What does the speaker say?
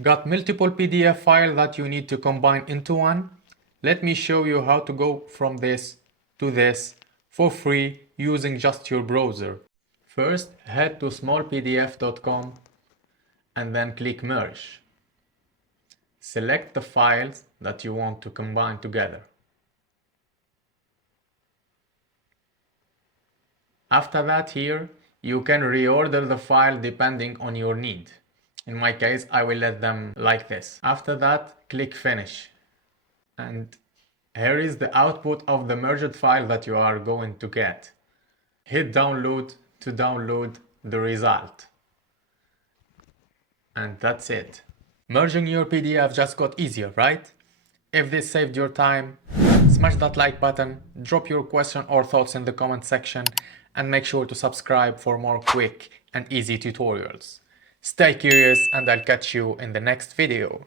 Got multiple PDF files that you need to combine into one? Let me show you how to go from this to this for free using just your browser. First, head to smallpdf.com and then click Merge. Select the files that you want to combine together. After that, here you can reorder the file depending on your need. In my case, I will let them like this. After that, click Finish. And here is the output of the merged file that you are going to get. Hit download to download the result. And that's it. Merging your PDF just got easier, right? If this saved your time, smash that like button, drop your question or thoughts in the comment section, and make sure to subscribe for more quick and easy tutorials. Stay curious and I'll catch you in the next video.